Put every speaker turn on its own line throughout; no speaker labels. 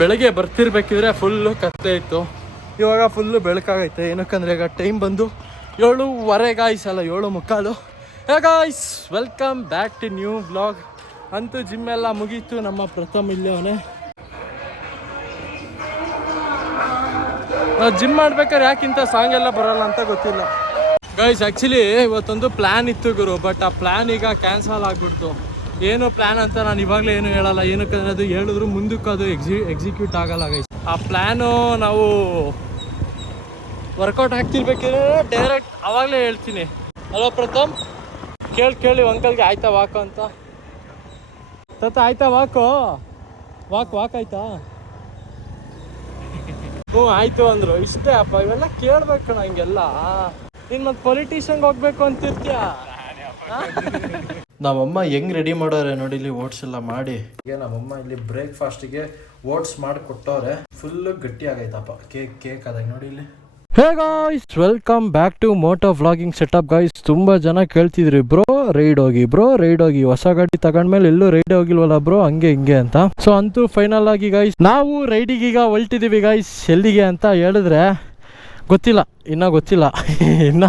ಬೆಳಗ್ಗೆ ಬರ್ತಿರ್ಬೇಕಿದ್ರೆ ಫುಲ್ಲು ಕತ್ತೆ ಇತ್ತು. ಇವಾಗ ಫುಲ್ಲು ಬೆಳಕಾಗೈತೆ. ಏನಕ್ಕಂದ್ರೆ ಈಗ ಟೈಮ್ ಬಂದು ಏಳುವರೆ ಗಾಯ್ಸ್ ಅಲ್ಲ, ಏಳು ಮುಕ್ಕಾಲು. Hey guys welcome back to new vlog ಅಂತೂ ಜಿಮ್ ಎಲ್ಲ ಮುಗೀತು, ನಮ್ಮ ಪ್ರಥಮ ಇಲ್ಲೇ ಅವನೇ ನಾವು ಜಿಮ್ ಮಾಡ್ಬೇಕಾದ್ರೆ ಯಾಕಿಂತ ಸಾಂಗ್ ಎಲ್ಲ ಬರಲ್ಲ ಅಂತ ಗೊತ್ತಿಲ್ಲ. ಗೈಸ್ ಆ್ಯಕ್ಚುಲಿ ಇವತ್ತೊಂದು ಪ್ಲ್ಯಾನ್ ಇತ್ತು ಗುರು ಬಟ್ ಆ ಪ್ಲ್ಯಾನ್ ಈಗ ಕ್ಯಾನ್ಸಲ್ ಆಗಿಬಿಡ್ತು. ಏನು ಪ್ಲ್ಯಾನ್ ಅಂತ ನಾನು ಇವಾಗಲೇ ಏನು ಹೇಳಲ್ಲ. ಏನಕ್ಕೆ ಅದು ಹೇಳಿದ್ರು ಮುಂದಕ್ಕೆ ಅದು ಎಕ್ಸಿ ಎಕ್ಸಿಕ್ಯೂಟ್ ಆಗಲ್ಲ ಗೈಸ್ ಆ ಪ್ಲ್ಯಾನು ನಾವು ವರ್ಕೌಟ್ ಆಗ್ತಿರ್ಬೇಕಿದ್ರೆ ಡೈರೆಕ್ಟ್ ಅವಾಗಲೇ ಹೇಳ್ತೀನಿ. ಹಲೋ ಪ್ರಥಮ್. ಕೇಳಿ ಕೇಳಿ ಅಂಕಲ್ಗೆ ಆಯ್ತಾ ವಾಕು ಅಂತ? ತತ್ತ ಆಯ್ತಾ ವಾಕು ವಾಕ್ ವಾಕ್ ಆಯ್ತಾ? ಹ್ಞೂ ಆಯ್ತು ಅಂದ್ರು. ಇಷ್ಟೇ ಅಪ್ಪ ಇವೆಲ್ಲ ಕೇಳ್ಬೇಕು ನಂಗೆಲ್ಲ. ನೀನು ಮತ್ತೆ ಪೊಲಿಟಿಷನ್ಗೆ ಹೋಗ್ಬೇಕು ಅಂತಿರ್ತೀಯ? ನಮ್ಮಮ್ಮ ಹೆಂಗೆ ರೆಡಿ ಮಾಡೋರೆ ನೋಡಿ ಇಲ್ಲಿ ಓಟ್ಸ್ ಎಲ್ಲ ಮಾಡಿ. ಈಗ ನಮ್ಮಮ್ಮ ಇಲ್ಲಿ ಬ್ರೇಕ್ಫಾಸ್ಟಿಗೆ ಓಟ್ಸ್ ಮಾಡಿ ಕೊಟ್ಟವ್ರೆ. ಫುಲ್ ಗಟ್ಟಿ ಆಗೈತಪ್ಪ. ಕೇಕ್ ಕೇಕ್ ಅದಾಗ ನೋಡಿ ಇಲ್ಲಿ. Hey guys welcome back to moto vlogging setup guys ತುಂಬಾ ಜನ ಕೇಳ್ತಿದ್ರಿ ಬ್ರೋ ರೈಡ್ ಹೋಗಿ ಬ್ರೋ ರೈಡ್ ಹೋಗಿ. ಹೊಸ ಗಾಡಿ ತಗೊಂಡ್ಮೇಲೆ ಎಲ್ಲೂ ರೈಡ್ ಹೋಗಿಲ್ವಲ್ಲ ಬ್ರೋ ಹಂಗೆ ಹಿಂಗೆ ಅಂತ. ಸೊ ಅಂತೂ ಫೈನಲ್ ಆಗಿ ಗಾಯ್ಸ್ ನಾವು ರೈಡಿಗೀಗ ಈಗ ಹೊಲ್ಟಿದೀವಿ ಗಾಯ್ಸ್ ಎಲ್ಲಿಗೆ ಅಂತ ಹೇಳಿದ್ರೆ ಗೊತ್ತಿಲ್ಲ ಇನ್ನ ಗೊತ್ತಿಲ್ಲ. ಇನ್ನ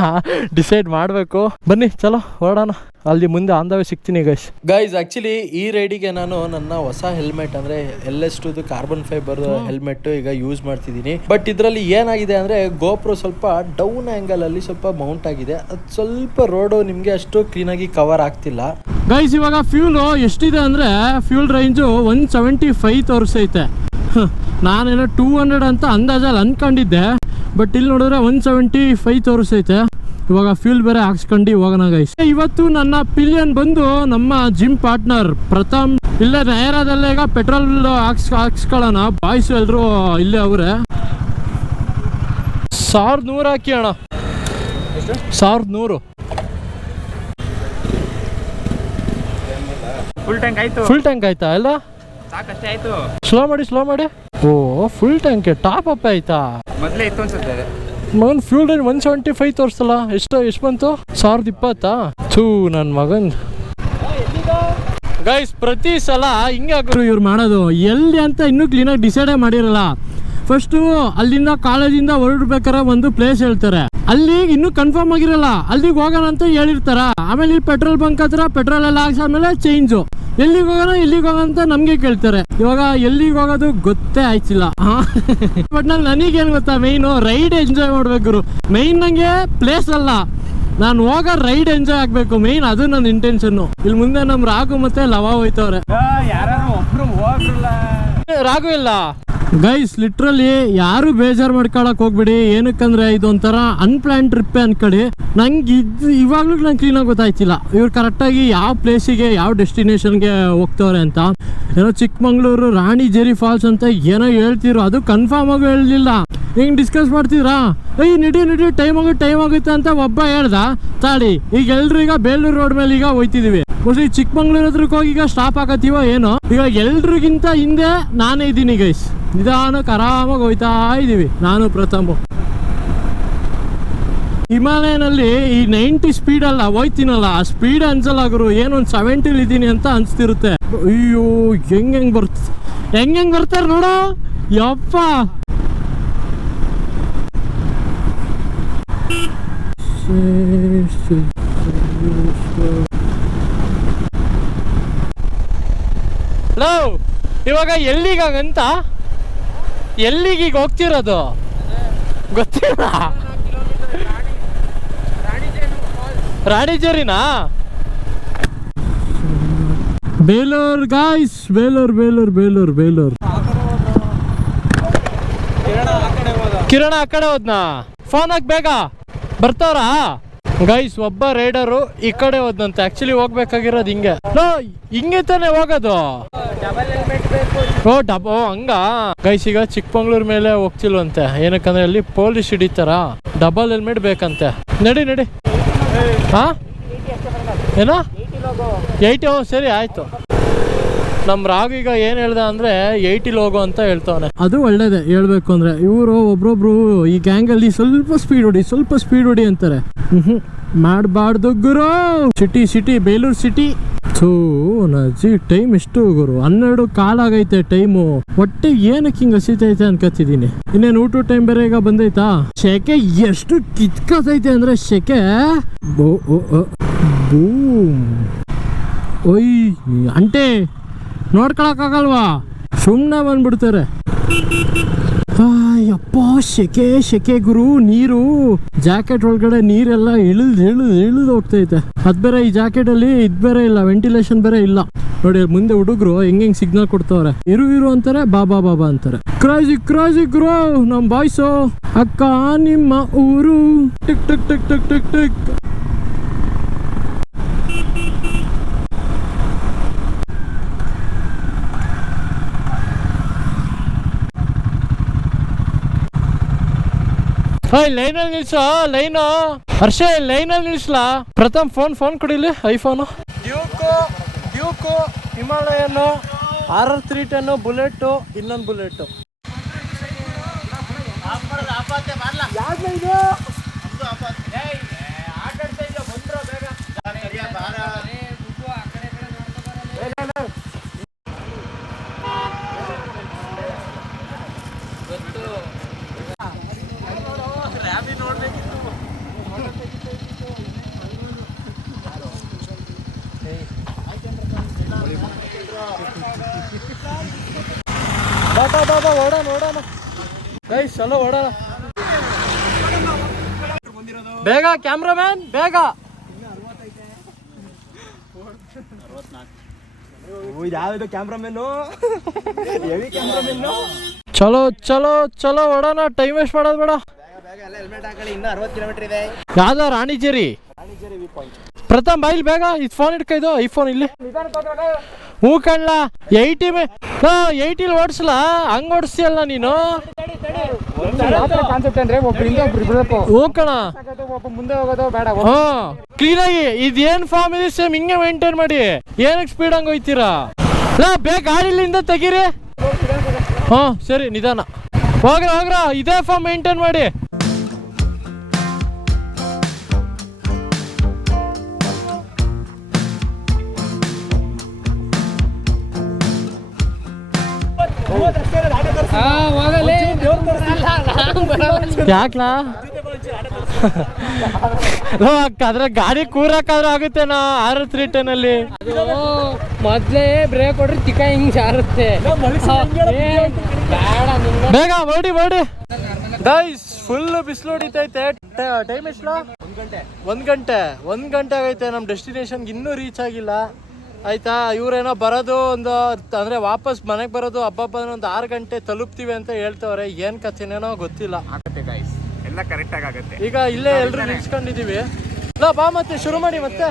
ಡಿಸೈಡ್ ಮಾಡಬೇಕು. ಬನ್ನಿ ಚಲೋ ಹೊರಡೋಣ ಅಲ್ಲಿ ಮುಂದೆ ಆಂದವೇ ಸಿಗ್ತೀನಿ ಗೈಸ್ ಗೈಸ್ ಆಕ್ಚುಲಿ ಈ ರೈಡಿಗೆ ನಾನು ನನ್ನ ಹೊಸ ಹೆಲ್ಮೆಟ್ ಅಂದ್ರೆ L S two carbon fibre helmet ಈಗ ಯೂಸ್ ಮಾಡ್ತಿದ್ದೀನಿ. ಬಟ್ ಇದರಲ್ಲಿ ಏನಾಗಿದೆ ಅಂದ್ರೆ ಗೋಪ್ರೋ ಸ್ವಲ್ಪ ಡೌನ್ ಆಂಗಲ್ ಅಲ್ಲಿ ಸ್ವಲ್ಪ ಮೌಂಟ್ ಆಗಿದೆ. ಅದು ಸ್ವಲ್ಪ ರೋಡು ನಿಮಗೆ ಅಷ್ಟು ಕ್ಲೀನಾಗಿ ಕವರ್ ಆಗ್ತಿಲ್ಲ. ಗೈಸ್ ಇವಾಗ ಫ್ಯೂಲ್ ಎಷ್ಟಿದೆ ಅಂದ್ರೆ fuel range one seventy five ತೋರಿಸೈತೆ ನಾನೇನೋ ಟೂ ಹಂಡ್ರೆಡ್ ಅಂತ ಅಂದಾಜಲ್ಲಿ ಅನ್ಕೊಂಡಿದ್ದೆ. ಬಟ್ ಇಲ್ಲಿ ನೋಡಿದ್ರೆ ಒನ್ ಸೆವೆಂಟಿ ಫೈವ್ ತೋರಿಸೈತೆ. ಇವಾಗ ಫ್ಯೂಲ್ ಬೇರೆ ಹಾಕ್ಸ್ಕೊಂಡು ಹೋಗೋಣ ಗೈಸ್ ಇವತ್ತು ನನ್ನ ಪಿಲಿಯನ್ ಬಂದು ನಮ್ಮ ಜಿಮ್ ಪಾರ್ಟ್ನರ್ ಪ್ರಥಮ್. ಇಲ್ಲೇ ನಯರಾದಲ್ಲೇ ಈಗ ಪೆಟ್ರೋಲ್ ಹಾಕ್ಸ್ ಹಾಕ್ಸ್ಕೊಳ್ಳೋಣ. ಬಾಯ್ಸ್ ಎಲ್ಲರೂ ಇಲ್ಲೇ ಅವರೇ. ಸಾವಿರದ ನೂರು ಹಾಕಿ ಅಣ್ಣ. ಸಾವಿರದ ನೂರು
ಫುಲ್ ಟ್ಯಾಂಕ್ ಆಯ್ತು.
ಫುಲ್ ಟ್ಯಾಂಕ್ ಆಯ್ತಾ ಎಲ್ಲ? ಸ್ಲೋ ಮಾಡಿ ಸ್ಲೋ ಮಾಡಿ. ಓ ಫುಲ್ ಟ್ಯಾಂಕ್ ಟಾಪ್ ಅಪ್ ಆಯ್ತಾ?
ಮೊದಲೇ ಇತ್ತು ಅನ್ಸುತ್ತೆ.
ಮಗನ್ fuel range one seventy five ತೋರಿಸ್ತಲ್ಲ ಎಷ್ಟು ಎಷ್ಟು ಬಂತು? ಸಾವಿರದ ಇಪ್ಪತ್ತಾ? ಥೂ ನನ್ನ ಮಗನ್. ಗೈಸ್ ಪ್ರತಿ ಸಲ ಹಿಂಗೆ ಹಾಕೋರು ಇವ್ರು ಮಾಡೋದು. ಎಲ್ಲಿ ಅಂತ ಇನ್ನೂ ಕ್ಲೀನಾಗಿ ಡಿಸೈಡೇ ಮಾಡಿರಲ್ಲ. ಫಸ್ಟು ಅಲ್ಲಿಂದ ಕಾಲೇಜಿಂದ ಹೊರಡ್ಬೇಕಾರೆ ಒಂದು ಪ್ಲೇಸ್ ಹೇಳ್ತಾರೆ. ಅಲ್ಲಿ ಇನ್ನೂ ಕನ್ಫರ್ಮ್ ಆಗಿರಲ್ಲ. ಅಲ್ಲಿಗೆ ಹೋಗೋಣ ಅಂತ ಹೇಳಿರ್ತಾರ. ಆಮೇಲೆ ಇಲ್ಲಿ ಪೆಟ್ರೋಲ್ ಬಂಕ್ ಹತ್ರ ಪೆಟ್ರೋಲ್ ಎಲ್ಲ ಹಾಕ್ಸಾದ್ಮೇಲೆ ಚೇಂಜು ಎಲ್ಲಿಗೆ ಹೋಗೋಣ ಎಲ್ಲಿಗೆ ಹೋಗೋಣ ಅಂತ ನಮಗೆ ಕೇಳ್ತಾರೆ. ಇವಾಗ ಎಲ್ಲಿಗೆ ಹೋಗೋದು ಗೊತ್ತೇ ಆಯ್ತಿಲ್ಲ. ಬಟ್ ನಾನು ನನಗೇನು ಗೊತ್ತಾ ಮೈನು ರೈಡ್ ಎಂಜಾಯ್ ಮಾಡ್ಬೇಕು ಮೈನ್ ನಂಗೆ ಪ್ಲೇಸ್ ಅಲ್ಲ. ನಾನು ಹೋಗೋ ರೈಡ್ ಎಂಜಾಯ್ ಆಗ್ಬೇಕು. ಮೈನ್ ಅದು ನನ್ನ ಇಂಟೆನ್ಷನ್ನು ಇಲ್ಲಿ ಮುಂದೆ ನಮ್ಮ ರಾಘು ಮತ್ತೆ ಲವ ಹೋಯ್ತವ್ರೆ.
ಯಾರು
ರಾಘು ಇಲ್ಲ. ಗೈಸ್ ಲಿಟ್ರಲಿ ಯಾರು ಬೇಜಾರು ಮಾಡ್ಕೊಳಕ್ ಹೋಗ್ಬೇಡಿ. ಏನಕ್ಕಂದ್ರೆ ಇದೊಂಥರ ಅನ್ಪ್ಲಾನ್ ಟ್ರಿಪ್ ಅನ್ಕಡಿ ನಂಗೆ ಇದು ಇವಾಗ್ಲೂ ನಂಗೆ ಕ್ಲೀನಾಗಿ ಗೊತ್ತಾಯ್ತಿಲ್ಲ. ಇವ್ರು ಕರೆಕ್ಟಾಗಿ ಯಾವ ಪ್ಲೇಸಿಗೆ ಯಾವ ಡೆಸ್ಟಿನೇಷನ್ಗೆ ಹೋಗ್ತವ್ರೆ ಅಂತ. ಏನೋ ಚಿಕ್ಕಮಂಗ್ಳೂರು, ರಾಣಿ ಜೆರಿ ಫಾಲ್ಸ್ ಅಂತ ಏನೋ ಹೇಳ್ತಿರು ಅದು ಕನ್ಫರ್ಮ್ ಆಗಿ ಹೇಳಲಿಲ್ಲ. ಹಿಂಗೆ ಡಿಸ್ಕಸ್ ಮಾಡ್ತಿದ್ರಾ? ಏಯ್, ನಡಿ ನಡಿ ಟೈಮ್ ಆಗುತ್ತೆ ಟೈಮ್ ಆಗುತ್ತೆ ಅಂತ ಒಬ್ಬ ಹೇಳ್ದ. ತಾಳಿ, ಈಗ ಎಲ್ರು ಈಗ ಬೇಲೂರು ರೋಡ್ ಮೇಲೆ ಈಗ ಹೋಯ್ತಿದೀವಿ. ಮೋಸ್ಟ್ಲಿ ಚಿಕ್ಕಮಂಗ್ಳೂರ್ ಹತ್ರಕ್ಕೆ ಹೋಗಿ ಈಗ ಸ್ಟಾಪ್ ಆಗತ್ತೀವೋ ಏನೋ. ಈಗ ಎಲ್ರಿಗಿಂತ ಹಿಂದೆ ನಾನೇ ಇದ್ದೀನಿ ಗೈಸ್ ನಿಧಾನಕ್ಕೆ ಆರಾಮಾಗಿ ಹೋಯ್ತಾ ಇದ್ದೀವಿ ನಾನು ಪ್ರಥಮ. ಹಿಮಾಲಯನಲ್ಲಿ ಈ ನೈಂಟಿ ಸ್ಪೀಡ್ ಅಲ್ಲ, ಹೋಯ್ತೀನಲ್ಲ. ಆ ಸ್ಪೀಡ್ ಅನ್ಸಲ್ಲ ಗುರು, ಏನೊಂದು ಸೆವೆಂಟಿಲಿ ಇದ್ದೀನಿ ಅಂತ ಅನಿಸ್ತಿರುತ್ತೆ. ಅಯ್ಯೋ, ಹೆಂಗ್ ಹೆಂಗ್ ಬರ್ತ ಹೆಂಗ್ ಹೆಂಗ್ ಬರ್ತಾರೆ ನೋಡು. ಯಪ್ಪ. ಹಲೋ ಇವಾಗ ಎಲ್ಲಿಗಾಗಂತ? ಎಲ್ಲಿಗೀಗ ಹೋಗ್ತಿರೋದು? ಗೊತ್ತಿಲ್ಲ. ರಾಣಿಜೇರಿನಾ ಬೇಲೂರ್ ಗಾಯ್ಸ್ ಬೇಲೂರ್ ಬೇಲೂರ್ ಬೇಲೂರ್ ಬೇಲೂರ್. ಕಿರಣ, ಆ ಕಡೆ ಹೋದ್ನಾ? ಫೋನ್ ಹಾಕಿ ಬೇಗ. ಬರ್ತಾರಾ ಗೈಸ್ ಒಬ್ಬ ರೈಡರು ಈ ಕಡೆ ಹೋದಂತೆ ಆಕ್ಚುಲಿ ಹೋಗ್ಬೇಕಾಗಿರೋದು ಹಿಂಗೆ. ಹಿಂಗೆ ತಾನೇ ಹೋಗೋದು. ಓ, ಡಬ್, ಓ, ಹಂಗ? ಗೈಸ್ ಈಗ ಚಿಕ್ಕಮಂಗ್ಳೂರ್ ಮೇಲೆ ಹೋಗ್ತಿಲ್ವಂತೆ. ಏನಕ್ಕಂದ್ರೆ ಅಲ್ಲಿ ಪೊಲೀಸ್ ಹಿಡಿತಾರ? ಡಬಲ್ ಹೆಲ್ಮೆಟ್ ಬೇಕಂತೆ. ನಡಿ ನಡಿ. ಹಾ? ಏನೋ? ಏಯ್ಟಿ ಓ ಸರಿ, ಆಯ್ತು. ನಮ್ಮ ರಾಘು ಈಗ ಏನ್ ಹೇಳ್ದ ಅಂದ್ರೆ ಏಯ್ಟಿ ಲೋಗೋ ಅಂತ ಹೇಳ್ತಾವನೆ. ಅದು ಒಳ್ಳೇದೇ. ಹೇಳ್ಬೇಕು ಅಂದ್ರೆ, ಇವರು ಒಬ್ರೊಬ್ರು ಈ ಗ್ಯಾಂಗ್ ಅಲ್ಲಿ ಸ್ವಲ್ಪ ಸ್ಪೀಡ್ ಹೊಡಿ, ಸ್ವಲ್ಪ ಸ್ಪೀಡ್ ಹೊಡಿ ಅಂತಾರೆ. ಹ್ಮ್ ಮಾಡಬಾರ್ದು ಗುರು. ಸಿಟಿ ಸಿಟಿ ಬೇಲೂರು ಸಿಟಿ ನಜಿ ಟೈಮ್ ಎಷ್ಟು ಗುರು. ಹನ್ನೆರಡು ಕಾಲಾಗೈತೆ ಟೈಮು ಒಟ್ಟೆ ಏನಕ್ಕೆ ಹಿಂಗೆ ಹಸಿತೈತೆ ಅನ್ಕತ್ತಿದೀನಿ ಇನ್ನೇನು ಊಟ ಟೈಮ್ ಬೇರೆ ಈಗ ಬಂದೈತಾ? ಶೆಕೆ ಎಷ್ಟು ಕಿತ್ಕತೈತೆ ಅಂದ್ರೆ ಶೆಕೆ? ಬೂಮ್. ಒಯ್ ಅಂಟೆ. ನೋಡ್ಕೊಳಕ್ಕಾಗಲ್ವಾ? ಸುಮ್ಮನೆ ಬಂದ್ಬಿಡ್ತಾರೆ. ಯಪ್ಪ ಶೆಕೆ ಶೆಕೆ ಗುರು, ನೀರು. ಜಾಕೆಟ್ ಒಳಗಡೆ ನೀರೆಲ್ಲ ಇಳಿದು ಇಳಿದು ಇಳಿದು ಹೋಗ್ತೈತೆ. ಅದ್ ಬೇರೆ ಈ ಜಾಕೆಟ್ ಅಲ್ಲಿ ಇದ್ ಬೇರೆ ಇಲ್ಲ, ವೆಂಟಿಲೇಷನ್ ಬೇರೆ ಇಲ್ಲ. ನೋಡಿ, ಮುಂದೆ ಹುಡುಗರು ಹೆಂಗ್ ಹೆಂಗ್ ಸಿಗ್ನಲ್ ಕೊಡ್ತಾವ್ರೆ. ಇರು ಇರು ಅಂತಾರೆ ಬಾಬಾ ಬಾಬಾ ಅಂತಾರೆ. ಕ್ರಾಜಿ ಕ್ರಾಜಿ ಗುರು, ನಮ್ ಬಾಯ್ಸು. ಅಕ್ಕ, ನಿಮ್ಮ ಊರು. Tick tick tick tick tick tick. Hi ಲೈನಲ್ಲಿ ನಿಲ್ಸೋ ಲೈನು ಹರ್ಷ ಲೈನಲ್ಲಿ ನಿಲ್ಸಲ? Pratham phone phone ಕೊಡಿಲಿ iPhone. Duke Duke Himalayan R R three ten bullet ಇನ್ನೊಂದು ಬುಲೆಟು ಬಾಬಾ ಬಾಬಾ ಓಡೋಣ ಓಡೋಣ ಗೈಸ್ ಚಲೋ ಓಡೋಣ ಬೇಗ ಕ್ಯಾಮ್ರಾಮ್ಯಾನ್ ಬೇಗ.
ಯಾವ್ದು ಹೆವಿ
ಚಲೋ ಚಲೋ ಚಲೋ ಓಡೋಣ ಟೈಮ್ ವೇಸ್ಟ್ ಮಾಡೋದು ಬೇಡ. ಯಾವ್ದ ರಾಣಿಜೇರಿ ಪ್ರಥಮ್ ಬಾಯಿಲ್ ಬೇಗ ಇದು ಫೋನ್ ಇಟ್ಕೈದು ಐಫೋನ್ ಇಲ್ಲಿ ಹೂ ಕಣ್ಲ? ಏಯ್ಟಿ ಮೇ ಏಯ್ಟಿಲಿ ಓಡಿಸ್ಲಾ? ಹಂಗ್ ಓಡಿಸ್ತಿಯಲ್ಲ ನೀನು?
ಕಾನ್ಸೆಪ್ಟ್ ಅಂದ್ರೆ ಒಬ್ಬರಿಂದ ಒಬ್ಬ ಮುಂದೆ ಹೋಗೋದು ಬೇಡ
ಹಾ ಕ್ಲೀನಾಗಿ ಇದೇನ್ ಫಾರ್ಮ್ ಇದೆ ಸೇಮ್ ಹಿಂಗೆ ಮೇಂಟೈನ್ ಮಾಡಿ? ಏನಕ್ಕೆ ಸ್ಪೀಡ್ ಹಂಗೆ ಹೋಯ್ತೀರಾ? ಲಾ, ಬೇಗ ಗಾಡಿಲಿಂದ ತೆಗೀರಿ. ಹಾ, ಸರಿ, ನಿಧಾನ. ಹೋಗ್ರ ಹೋಗ್ರ ಇದೇ ಫಾರ್ಮ್ ಮೇಂಟೈನ್ ಮಾಡಿ. ಯಾಕ್ಲಾ? ಅದ್ರ ಗಾಡಿ ಕೂರಕ್ಕಾದ್ರೂ ಆಗುತ್ತೇನಾ ಆರ್ ತ್ರೀ ಟೆನ್ ಅಲ್ಲಿ.
ಮೊದ್ಲೇ ಬ್ರೇಕ್ ಹೊಡ್ರಿ ಚಿಕ್ಕ ಹಿಂಗ್ ಸಾರುತ್ತೆ
ಬೇಗ ಓಡಿ ಓಡಿ ಗೈಸ್ ಫುಲ್ ಬಿಸಿಲು ಹೊಡಿತೈತೆ. ಟೈಮ್ ಎಷ್ಟು ಒಂದ್ ಗಂಟೆ. ಒಂದ್ ಗಂಟೆ. ಆಗೈತೆ ನಮ್ಮ ಡೆಸ್ಟಿನೇಷನ್ಗೆ ಇನ್ನೂ ರೀಚ್ ಆಗಿಲ್ಲ. ಆಯ್ತಾ ಇವರೇನೋ ಬರೋದು ಒಂದು ಅಂದ್ರೆ ವಾಪಸ್ ಮನೆಗೆ ಬರೋದು ಹಬ್ಬ ಒಂದು ಆರು ಗಂಟೆ ತಲುಪ್ತೀವಿ ಅಂತ ಹೇಳ್ತವ್ರೆ. ಏನ್ ಕಥೆನೇನೋ ಗೊತ್ತಿಲ್ಲ.
ಆಗುತ್ತೆ ಗಾಯ್ಸ್ ಎಲ್ಲ ಕರೆಕ್ಟಾಗಿ ಆಗುತ್ತೆ.
ಈಗ ಇಲ್ಲೇ ಎಲ್ಲರೂ ನಿಲ್ಸ್ಕೊಂಡಿದ್ದೀವಿ ಇಲ್ಲ ಬಾ ಮತ್ತೆ ಶುರು ಮಾಡಿ ಮತ್ತೆ.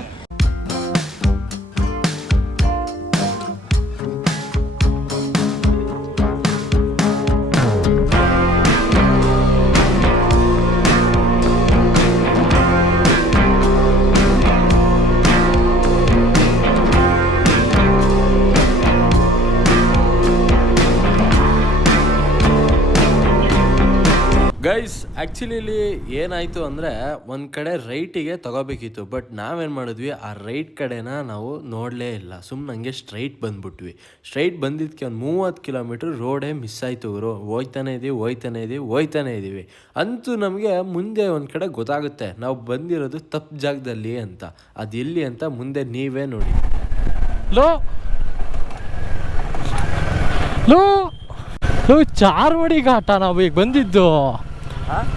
ಗೈಸ್ ಇಲ್ಲಿ ಏನಾಯಿತು ಅಂದರೆ ಒಂದು ಕಡೆ ರೈಟಿಗೆ ತಗೋಬೇಕಿತ್ತು ಬಟ್ ನಾವೇನು ಮಾಡಿದ್ವಿ, ಆ ರೈಟ್ ಕಡೆನ ನಾವು ನೋಡಲೇ ಇಲ್ಲ. ಸುಮ್ಮನೆ ಹಂಗೆ ಸ್ಟ್ರೈಟ್ ಬಂದ್ಬಿಟ್ವಿ. ಸ್ಟ್ರೈಟ್ ಬಂದಿದ್ದಕ್ಕೆ ಒಂದು ಮೂವತ್ತು ಕಿಲೋಮೀಟ್ರ್ ರೋಡೇ ಮಿಸ್ ಆಯಿತು ರೋ ಹೋಯ್ತಾನೆ ಇದ್ದೀವಿ ಹೋಯ್ತಾನೆ ಇದ್ದೀವಿ ಹೋಯ್ತಾನೆ ಇದ್ದೀವಿ ಅಂತೂ ನಮಗೆ ಮುಂದೆ ಒಂದು ಕಡೆ ಗೊತ್ತಾಗುತ್ತೆ, ನಾವು ಬಂದಿರೋದು ತಪ್ಪು ಜಾಗದಲ್ಲಿ ಅಂತ. ಅದು ಎಲ್ಲಿ ಅಂತ ಮುಂದೆ ನೀವೇ ನೋಡಿ.
ಲೋ! ಲೋ! ಲೋ, ಚಾರ್ವಡಿ ಘಾಟ ನಾವು ಈಗ ಬಂದಿದ್ದು.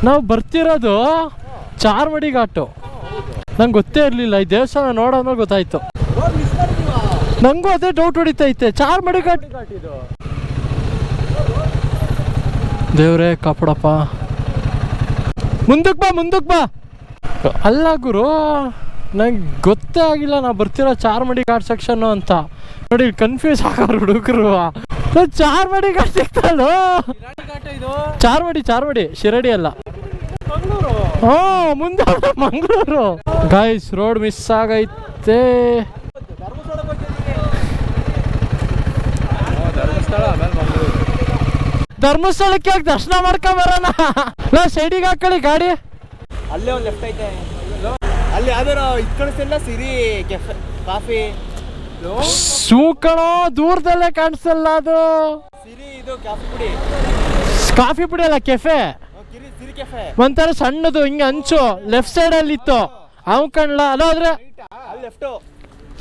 ನಾವು ಬರ್ತಿರೋದು ಚಾರ್ಮಡಿ ಘಾಟು ನಂಗೆ ಗೊತ್ತೇ ಇರಲಿಲ್ಲ, ಈ ದೇವಸ್ಥಾನ ನೋಡೋದ್ಮೇಲೆ ಗೊತ್ತಾಯ್ತು. ನಂಗೂ ಅದೇ ಡೌಟ್ ಹೊಡಿತೈತೆ ಚಾರ್ಮಡಿ ಘಾಟ್ ದೇವ್ರೇ, ಕಾಪಾಡಪ್ಪ. ಮುಂದಕ್ಕೆ ಬಾ ಮುಂದಕ್ಕೆ ಬಾ. ಅಲ್ಲ ಗುರು, ನಂಗೆ ಗೊತ್ತೇ ಆಗಿಲ್ಲ ನಾ ಬರ್ತಿರೋ ಚಾರ್ಮಡಿ ಘಾಟ್ ಸೆಕ್ಷನ್ನು ಅಂತ. ನೋಡಿ ಕನ್ಫ್ಯೂಸ್ ಆಗೋರು ಹುಡುಗರು. ಚಾರ್ಮಡಿ ಘಾಟ್ ಸಿಗ್ತಾಳು ಚಾರ್ಮಡಿ ಚಾರ್ಮಡಿ ಶಿರಡಿ ಅಲ್ಲ. ಹಾ, ಮುಂದೆ ಮಂಗಳೂರು. ಗೈಸ್ ರೋಡ್ ಮಿಸ್ ಆಗೈತೆ. ಧರ್ಮಸ್ಥಳಕ್ಕೆ ಹೋಗಿ ದರ್ಶನ ಮಾಡ್ಕೊಂಡ್ ಬರೋಣ. ನಾ ಸೈಡಿಗೆ ಹಾಕೊಳ್ಳಿ ಗಾಡಿ.
ಅಲ್ಲೇ ಒಂದು ಲೆಫ್ಟ್ ಐತೆ. ಅಲ್ಲಿ ಯಾವ್ದಾರ ಇಟ್ಕೊಳ್ಸಿಲ್ಲ ಸಿರಿ ಕೆಫೆ ಕಾಫಿ
ಸೂಕಣೋ ದೂರದಲ್ಲೇ ಕಾಣಿಸಲ್ಲ ಅದು.
ಸಿರಿ ಇದು ಕಾಫಿ ಪುಡಿ.
ಕಾಫಿ ಪುಡಿ ಅಲ್ಲ ಕೆಫೆ.
ಕಿರಿ ಸಿರಿ ಕೆಫೆ.
ಒಂಥರ ಸಣ್ಣದು ಹಿಂಗೆ ಅಂಚು ಲೆಫ್ಟ್ ಸೈಡ್ ಅಲ್ಲಿ ಇತ್ತು. ಅವ್ ಕಣ್ಲ? ಅದಾದ್ರೆ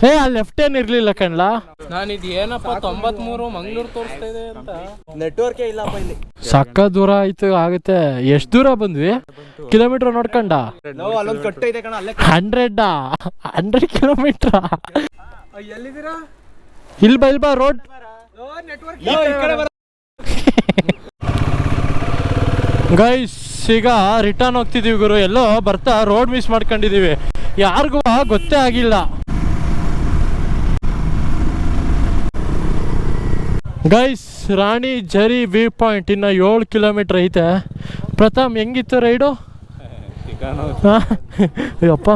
ಏ ಅಲ್ಲಿ ಲೆಫ್ಟ್ ಏನ್ ಇರ್ಲಿಲ್ಲ ಕಣ್ಲ?
ನಾನು ಇದು ಏನಪ್ಪ ತೊಂಬತ್ಮೂರು ಮಂಗ್ಳೂರು ತೋರಿಸ್ತಾ ಇದೆ ಅಂತ.
ನೆಟ್ವರ್ಕೇ ಇಲ್ಲಪ್ಪ ಇಲ್ಲಿ.
ಸಕ್ಕ ದೂರ ಆಯ್ತು ಆಗುತ್ತೆ. ಎಷ್ಟು ದೂರ ಬಂದ್ವಿ? ಕಿಲೋಮೀಟರ್ ನೋಡ್ಕೊಂಡ? Hundred hundred kilometre?
ಎಲ್ಲಿದ್ದೀರಾ?
ಇಲ್ ಬಾ ಇಲ್ ಬಾ ರೋಡ್ ಗೈಸ್ ಈಗ ರಿಟರ್ನ್ ಹೋಗ್ತಿದೀವಿ ಗುರು. ಎಲ್ಲೋ ಬರ್ತಾ ರೋಡ್ ಮಿಸ್ ಮಾಡ್ಕೊಂಡಿದೀವಿ. ಯಾರಿಗೂ ಗೊತ್ತೇ ಆಗಿಲ್ಲ. ಗೈಸ್ ರಾಣಿ ಜರಿ ವ್ಯೂ ಪಾಯಿಂಟ್ ಇನ್ನ ಏಳು ಕಿಲೋಮೀಟರ್ ಐತೆ. ಪ್ರಥಮ್ ಹೆಂಗಿತ್ತು ರೈಡು ಅಪ್ಪ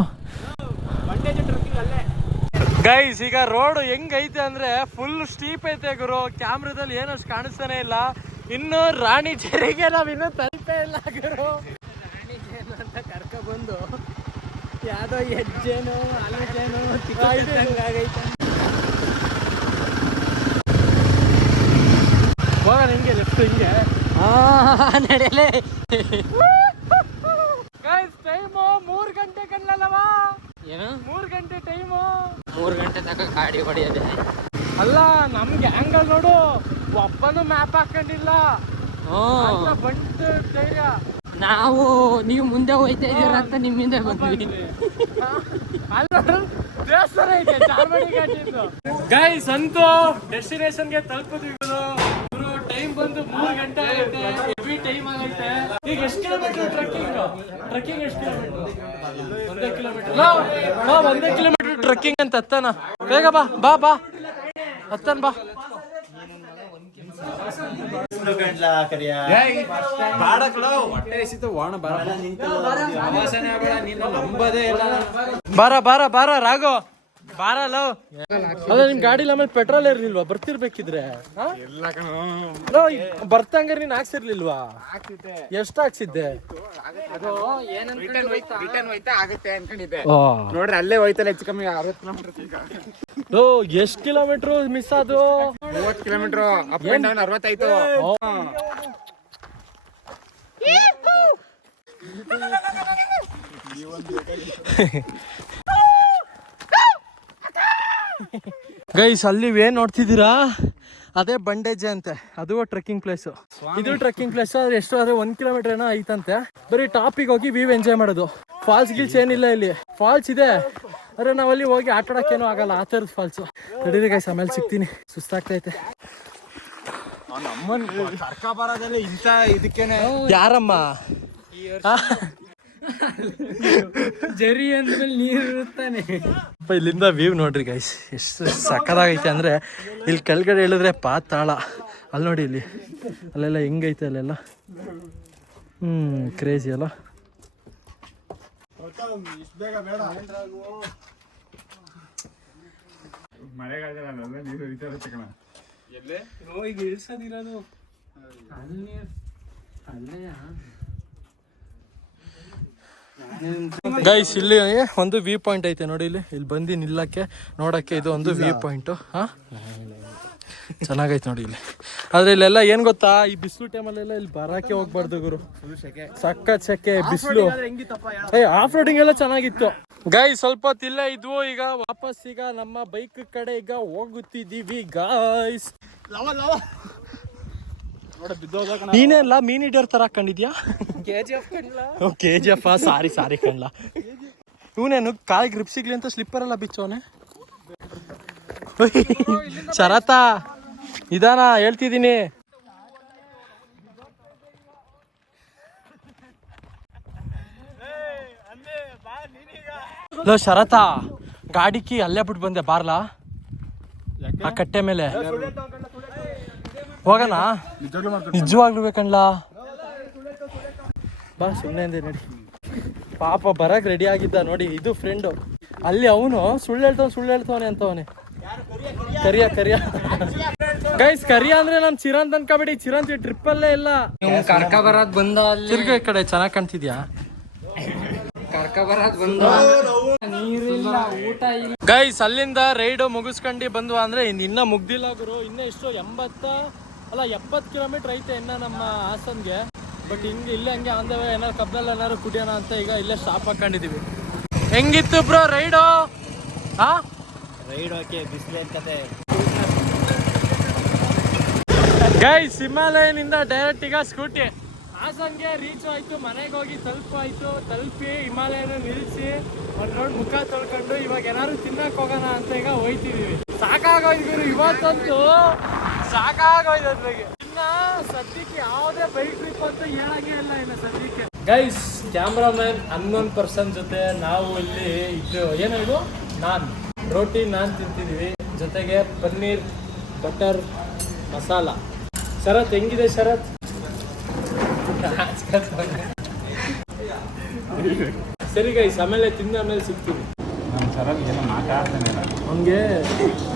ಗೈಸ್ ಈಗ ರೋಡ್ ಹೆಂಗೈತೆ ಅಂದ್ರೆ ಫುಲ್ ಸ್ಟೀಪ್ ಐತೆ ಗುರು. ಕ್ಯಾಮ್ರಾದಲ್ಲಿ ಏನಷ್ಟು ಕಾಣಿಸ್ತಾನೆ ಇಲ್ಲ. ಇನ್ನು ರಾಣಿ ನಾವು ನಾವ್ ಇನ್ನೂ ತಲುಪೇ ಇಲ್ಲ ಗುರು.
ಅಂತ ಕರ್ಕೊಬಂದು ಯಾವುದೋ ಹೆಜ್ಜೆನೋ ಅಲಜೇನೋ ಆಗೈತೆ.
ಹೋಗೋಣ ಹಿಂಗೆ ಲೆಫ್ಟ್ ಹಿಂಗೆ.
ನಡೆಯಲೇ
ಗೈಸ್ ಟೈಮು ಮೂರು ಗಂಟೆ ಕಣ್ಣಲ್ಲವಾ
ಏನು?
ಮೂರು ಗಂಟೆ ಟೈಮು
ಮೂರು ಗಂಟೆ ತನಕ ಗಾಡಿ ಹೊಡೆಯದೆ.
ಅಲ್ಲ ನಮ್ಗೆ ಆಂಗಲ್ ನೋಡು. ಒಬ್ಬನು ಮ್ಯಾಪ್ ಹಾಕೊಂಡಿಲ್ಲ. ಬಂತು ಧೈರ್ಯ.
ನಾವು ನೀವು ಮುಂದೆ ಹೋಯ್ತಾ ಇದೀರ ಅಂತ ನಿಮ್ಮಿಂದ ಬಂದ್ವಿ.
ಗೈಸ್ ಅಂತೂ ಡೆಸ್ಟಿನೇಷನ್ಗೆ ತಲುಪಿದ್ವಿ ಗುರು ಗುರು ಟೈಮ್ ಬಂದು ಮೂರು ಗಂಟೆ ಆಗುತ್ತೆ. ಹೆವಿ ಟೈಮ್ ಆಗುತ್ತೆ. ಈಗ ಎಷ್ಟು ಕಿಲೋಮೀಟರ್ ಟ್ರಕ್ಕಿಂಗ್ ಟ್ರಕ್ಕಿಂಗ್ ಎಷ್ಟು ಕಿಲೋಮೀಟರ್ ಒಂದೇ ಕಿಲೋಮೀಟರ್ ಒಂದೇ ಕಿಲೋಮೀಟರ್ ಟ್ರೆಕ್ಕಿಂಗ್ ಅಂತ ಹತ್ತಾನ ಬೇಗ ಬಾ ಬಾ ಬಾ. ಹತ್ತಾನ ಬಾ. ಬಾರ ಬಾರ ಬಾರ ರಾಘು. ಬಾರ ಲವ್ ಅಲ್ಲ ನಿಮ್ ಗಾಡಿ ಆಮೇಲೆ ಪೆಟ್ರೋಲ್ ಇರ್ಲಿಲ್ವಾ ಬರ್ತಿರ್ಬೇಕಿದ್ರೆ ಬರ್ತಂಗ ಈ ಬರ್ತಂಗಾರ ನೀನ್ ಹಾಕ್ಸಿರ್ಲಿಲ್ವಾ? ಎಷ್ಟ್ ಹಾಕ್ಸಿದ್ದೆ?
ಅದು ಏನಂತ
ರಿಟರ್ನ್ ಹೋಯ್ತಾ? ಆಗುತ್ತೆ ಅನ್ಕೊಂಡಿದ್ದೆ.
ಓ.
ನೋಡ್ರಿ ಅಲ್ಲೇ ಹೋಯ್ತಲ್ಲ ಹೆಚ್ಚು ಕಮ್ಮಿ ಅರವತ್ತು ಕಿಲೋಮೀಟರ್
ಓ ಎಷ್ಟ್ ಕಿಲೋಮೀಟರ್ ಮಿಸ್ ಆದ್ರು?
ಮೂವತ್ತು ಕಿಲೋಮೀಟರ್ ಅಪ್ ಅಂಡ್ ಡೌನ್ ಅರವತ್ತಾಯ್ತು
ಗೈಸ್ ಅಲ್ಲಿ ಏನ್ ನೋಡ್ತಿದ್ದೀರಾ? ಅದೇ ಬಂಡೇಜೆ ಅಂತೆ. ಅದು ಟ್ರೆಕ್ಕಿಂಗ್ ಪ್ಲೇಸ್ ಇದು ಟ್ರೆಕ್ಕಿಂಗ್ ಪ್ಲೇಸ್ ಆದ್ರೆ ಎಷ್ಟು ಆದ್ರೆ ಒಂದ್ ಕಿಲೋಮೀಟರ್ ಏನೋ ಐತಂತೆ. ಬರೀ ಟಾಪಿಗೆ ಹೋಗಿ ವೀವ್ ಎಂಜಾಯ್ ಮಾಡೋದು. ಫಾಲ್ಸ್ ಗಿಲ್ಸ್ ಏನಿಲ್ಲ ಇಲ್ಲಿ. ಫಾಲ್ಸ್ ಇದೆ. ಆದ್ರೆ ನಾವಲ್ಲಿ ಹೋಗಿ ಆಟ ಆಡಕ್ಕೇನೂ ಆಗಲ್ಲ. ಆ ಥರದ ಫಾಲ್ಸ್ ನಡೀರಿ ಗೈಸ್ ಆಮೇಲೆ ಸಿಗ್ತೀನಿ. ಸುಸ್ತಾಗ್ತೈತೆ ಯಾರಮ್ಮ?
ಜರಿ ಅಂದ್ಮೇಲೆ ನೀರು ಇರುತ್ತಾನೆ.
ಇಲ್ಲಿಂದ ವ್ಯೂ ನೋಡ್ರಿ ಗೈಸ್ ಎಷ್ಟು ಸಕ್ಕದಾಗೈತೆ ಅಂದ್ರೆ ಇಲ್ಲಿ ಕೆಳಗಡೆ ಹೇಳಿದ್ರೆ ಪಾತಾಳ. ಅಲ್ಲಿ ನೋಡಿ ಇಲ್ಲಿ. ಅಲ್ಲೆಲ್ಲ ಹೆಂಗೈತೆ ಅಲ್ಲೆಲ್ಲ? ಹ್ಮ್ ಕ್ರೇಜಿ ಅಲ್ಲ?
ಈಗ ಇಳಿಸೋದಿರೋದು ಅಲ್ಲಿ ಅಲ್ಲೇ
ಗೈಸ್ ಇಲ್ಲಿ ಒಂದು ವ್ಯೂ ಪಾಯಿಂಟ್ ಐತೆ ನೋಡಿ ಇಲ್ಲಿ. ಇಲ್ಲಿ ಬಂದು ನಿಲ್ಲಕ್ಕೆ, ನೋಡಕ್ಕೆ ಇದು ಒಂದು ವ್ಯೂ ಪಾಯಿಂಟ್ ಹಾ? ಚೆನ್ನಾಗೈತೆ ನೋಡಿ ಇಲ್ಲಿ. ಆದ್ರೆ ಇಲ್ಲೆಲ್ಲ ಏನ್ ಗೊತ್ತಾ? ಈ ಬಿಸಿಲು ಟೈಮಲ್ಲೆಲ್ಲ ಇಲ್ಲಿ ಬರಕ್ಕೆ ಹೋಗ್ಬಾರ್ದು ಗುರು. ಸಕ್ಕ ಚಕ್ಕೆ ಬಿಸಿಲು. ಏ ಆಫ್ ರೋಡಿಂಗ್ ಎಲ್ಲ ಚೆನ್ನಾಗಿತ್ತು. ಗೈ ಸ್ವಲ್ಪ ಹೊತ್ತು ಇಲ್ಲೇ ಇದ್ವು, ಈಗ ವಾಪಸ್ ಈಗ ನಮ್ಮ ಬೈಕ್ ಕಡೆ ಈಗ ಹೋಗುತ್ತಿದ್ದೀವಿ ಗಾಯ್ಸ್ ನೀನೆಲ್ಲ ಮೀನ್ ಹಿಡಿಯೋರ್ ತರ ಕಂಡಿದ್ಯಾ? K G F sorry sorry ಕಣ್ಲ ಇವನೇನು ಕಾಯಿ ಗ್ರಿಪ್ ಸಿಗ್ಲಿ ಅಂತ ಸ್ಲಿಪ್ಪರ್ ಎಲ್ಲ ಬಿಚ್ಚೋನೆ? ಶರತ ಇದಾನ ಹೇಳ್ತಿದ್ದೀನಿ. ಹಲೋ ಶರತ ಗಾಡಿ ಕೀ ಅಲ್ಲೇ ಬಿಟ್ಟು ಬಂದೆ ಬಾರ್ಲಾ? ಆ ಕಟ್ಟೆ ಮೇಲೆ. ಹೋಗೋಣ ನಿಜವಾಗ್ಲೂ ಬೇಕಣ್ಣ ಬಾ ಸುಮ್ಮನೆ ಅಂದೆ ನೋಡಿ. ಪಾಪ ಬರಕ್ ರೆಡಿ ಆಗಿದ್ದ ನೋಡಿ ಇದು ಫ್ರೆಂಡು ಅಲ್ಲಿ ಅವನು ಸುಳ್ಳು ಹೇಳ್ತಾವ ಸುಳ್ಳು ಹೇಳ್ತಾವನೆ ಅಂತವನೆ. ಕರಿಯ ಕರಿಯ. ಗೈಸ್ ಕರಿಯ ಅಂದ್ರೆ ನಮ್ ಚಿರಂತ್ ಅನ್ಕೋಬೇಡಿ. ಚಿರಂತ್ ಟ್ರಿಪ್ ಅಲ್ಲೇ ಇಲ್ಲ.
ಕರ್ಕ ಬರಾದ್ ಬಂದ ಅಲ್ಲಿ
ತಿರ್ಗ ಈ ಕಡೆ ಚೆನ್ನಾಗ್ ಕಾಣ್ತಿದ್ಯಾ?
ಕರ್ಕ ಬರಾದ್ ಬಂದ ನೀರಿಲ್ಲ ಊಟ ಇಲ್ಲ.
ಗೈಸ್ ಅಲ್ಲಿಂದ ರೈಡ್ ಮುಗಿಸ್ಕೊಂಡು ಬಂದ್ವಾ ಅಂದ್ರೆ ಇನ್ ಇನ್ನ ಮುಗ್ದಿಲ್ಲ ಗುರು. ಇನ್ನ ಎಷ್ಟು ಎಂಬತ್ತ ಅಲ್ಲ ಎಪ್ಪತ್ತು ಕಿಲೋಮೀಟರ್ ಐತೆ ಇನ್ನ ನಮ್ಮ ಹಾಸನ್ಗೆ. ಬಟ್ ಹಿಂಗೆ ಇಲ್ಲೇ ಹಂಗೆ ಆಂದವೆ ಏನಾರು ಕಬ್ಬಲ್ಲಿ ಏನಾರು ಕುಡಿಯೋಣ ಅಂತ ಈಗ ಇಲ್ಲೇ ಸ್ಟಾಪ್ ಹಾಕೊಂಡಿದೀವಿ. ಹೆಂಗಿತ್ತು ಬ್ರೋ ರೈಡು ಹಾ
ರೈಡ್ ಓಕೆ ಬಿಸಿಲೇನ್ ಕತೆ.
ಗೈಸ್ ಹಿಮಾಲಯನಿಂದ ಡೈರೆಕ್ಟ್ ಈಗ ಸ್ಕೂಟಿ ಹಾಸನ್ಗೆ ರೀಚ್ ಆಯ್ತು ಮನೆಗೆ ಹೋಗಿ ತಲುಪಾಯ್ತು. ತಲುಪಿ ಹಿಮಾಲಯನ ನಿಲ್ಲಿಸಿ ಒಂದ್ ರೌಂಡ್ ಮುಖ ತೊಳ್ಕೊಂಡು ಇವಾಗ ಏನಾದ್ರು ತಿನ್ನಕ್ಕೆ ಹೋಗೋಣ ಅಂತ ಈಗ ಹೋಯ್ತಿದೀವಿ. ಸಾಕಾಗೋಯ್ತು ಇವತ್ತಂತೂ ಸಾಕಾಗೋಯ್ತು ಅದ್ರಾಗೆ. ಇನ್ನ ಸದ್ಯಕ್ಕೆ ಯಾವುದೇ ಬೈಕ್ ಟ್ರಿಪ್ ಅಂತೂ ಹೇಳಂಗೆ ಇಲ್ಲ ಇನ್ನು ಸದ್ಯಕ್ಕೆ. ಗೈಸ್ ಕ್ಯಾಮ್ರಾಮನ್ ಹನ್ನೊಂದು ಪರ್ಸನ್ ಜೊತೆ ನಾವು ಇಲ್ಲಿ ಇದು ಏನು ಇದು? ನಾನ್. ರೋಟಿ ನಾನ್ ತಿಂತಿದೀವಿ. ಜೊತೆಗೆ ಪನ್ನೀರ್ ಬಟರ್ ಮಸಾಲ. ಶರತ್ ಹೆಂಗಿದೆ ಶರತ್? ಸರಿ ಗೈಸ್ ಆಮೇಲೆ ತಿಂದ ಆಮೇಲೆ ಸಿಗ್ತೀವಿ
ಮಾತಾಡ್ತಾನೆ
ಹಂಗೆ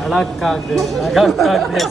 ಅಳಕ್ಕಾಗದೆ ನಗಕ್ಕಾಗದೆ